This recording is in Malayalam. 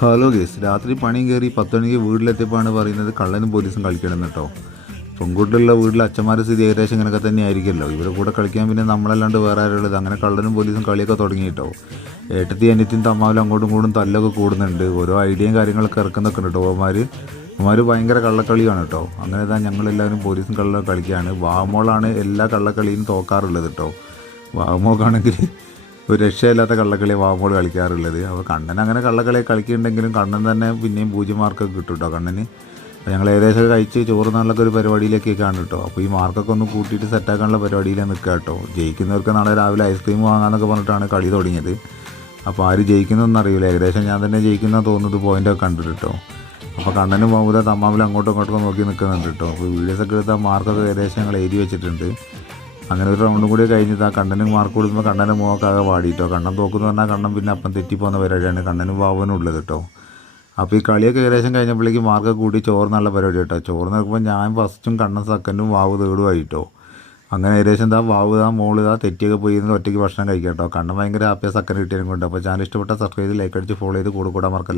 ഹലോ ഗേസ്, രാത്രി പണിയും കയറി 10 മണിക്ക് വീട്ടിലെത്തിയപ്പോഴാണ് പറയുന്നത് കള്ളനും പോലീസും കളിക്കണം കേട്ടോ. പെൺകുട്ടികളുള്ള വീട്ടിൽ അച്ഛന്മാരുടെ സ്ഥിതി ഏകദേശം ഇങ്ങനെയൊക്കെ തന്നെ ആയിരിക്കുമല്ലോ. ഇവരുടെ കൂടെ കളിക്കാൻ പിന്നെ നമ്മളല്ലാണ്ട് വേറെ ആരുള്ളത്. അങ്ങനെ കള്ളനും പോലീസും കളിയൊക്കെ തുടങ്ങി കേട്ടോ. ഏട്ടത്തി അനിയത്തിയും തമ്മാവിലും അങ്ങോട്ടും ഇങ്ങോട്ടും തല്ലൊക്കെ കൂടുന്നുണ്ട്. ഓരോ ഐഡിയയും കാര്യങ്ങളൊക്കെ ഇറക്കുന്നൊക്കെ ഉണ്ട് കേട്ടോ. അവന്മാർ ഭയങ്കര കള്ളക്കളിയാണ് കേട്ടോ. അങ്ങനെ തന്നെ ഞങ്ങളെല്ലാവരും പോലീസും കള്ളൊക്കെ കളിക്കുകയാണ്. വാമോളാണ് എല്ലാ കള്ളക്കളിയും തോക്കാറുള്ളത് കേട്ടോ. വാമോക്കാണെങ്കിൽ ഒരു രക്ഷയില്ലാത്ത കള്ളക്കളി വാമോൾ കളിക്കാറുള്ളത്. അപ്പോൾ കണ്ണൻ അങ്ങനെ കള്ളക്കളി കളിക്കുന്നുണ്ടെങ്കിലും കണ്ണൻ തന്നെ പിന്നെയും 0 മാർക്കൊക്കെ കിട്ടും കേട്ടോ കണ്ണന്. അപ്പോൾ ഞങ്ങൾ ഏകദേശം കഴിച്ച് ചോറ് നാളിലൊക്കെ ഒരു പരിപാടിയിലേക്കൊക്കെയാണ് കേട്ടോ. അപ്പോൾ ഈ മാർക്കൊക്കെ ഒന്ന് കൂട്ടിയിട്ട് സെറ്റാക്കാനുള്ള പരിപാടിയിലാണ് നിൽക്കുക കേട്ടോ. ജയിക്കുന്നവർക്ക് നാളെ രാവിലെ ഐസ്ക്രീം വാങ്ങാമെന്നൊക്കെ പറഞ്ഞിട്ടാണ് കളി തുടങ്ങിയത്. അപ്പോൾ ആര് ജയിക്കുന്നതെന്ന് അറിയില്ല. ഏകദേശം ഞാൻ തന്നെ ജയിക്കുന്ന തോന്നുന്നത് പോയിൻ്റൊക്കെ കണ്ടിട്ട് കേട്ടോ. അപ്പോൾ കണ്ണനും പോകുമ്പോൾ തമ്മാവിലും അങ്ങോട്ടും ഇങ്ങോട്ടൊക്കെ നോക്കി നിൽക്കുന്നുണ്ട് കേട്ടോ. അപ്പോൾ വീഡിയോസൊക്കെ എടുത്താൽ മാർക്കൊക്കെ ഏകദേശം ഞങ്ങൾ എഴുതി വെച്ചിട്ടുണ്ട്. അങ്ങനെ ഒരു റൗണ്ടും കൂടി കഴിഞ്ഞിട്ട് ആ കണ്ണനും മാർക്ക് കൊടുക്കുമ്പോൾ കണ്ണൻ്റെ മുഖമൊക്കെ പാടിയിട്ടോ. കണ്ണൻ തോക്കുന്നു പറഞ്ഞാൽ കണ്ണൻ പിന്നെ അപ്പം തെറ്റിപ്പോകുന്ന പരിപാടിയാണ് കണ്ണനും പാവനും ഉള്ളത് കേട്ടോ. അപ്പോൾ ഈ കളിയൊക്കെ ഏകദേശം കഴിഞ്ഞപ്പോഴേക്ക് മാർക്കൊക്കെ കൂടി ചോറ് നല്ല പരിപാടി കേട്ടോ. ചോറ് നിൽക്കുമ്പോൾ ഞാൻ ഫസ്റ്റും കണ്ണൻ സെക്കൻഡും വാവ് തേർഡുമായിട്ടോ. അങ്ങനെ ഏകദേശം വാവ് മോള് തെറ്റിയൊക്കെ പോയി ഒറ്റയ്ക്ക് ഭക്ഷണം കഴിക്കാം കേട്ടോ. കണ്ണൻ ഭയങ്കര ഹാപ്പിயாக സെക്കൻഡ് കിട്ടിയതിനും കൊണ്ട്. അപ്പോൾ ചാനൽ ഇഷ്ടപ്പെട്ട സബ്സ്ക്രൈബ് ചെയ്ത് ലൈക്ക് അടിച്ച് ഫോളോ ചെയ്ത് കൂടെ കൂടാൻ മറക്കല്ലേ.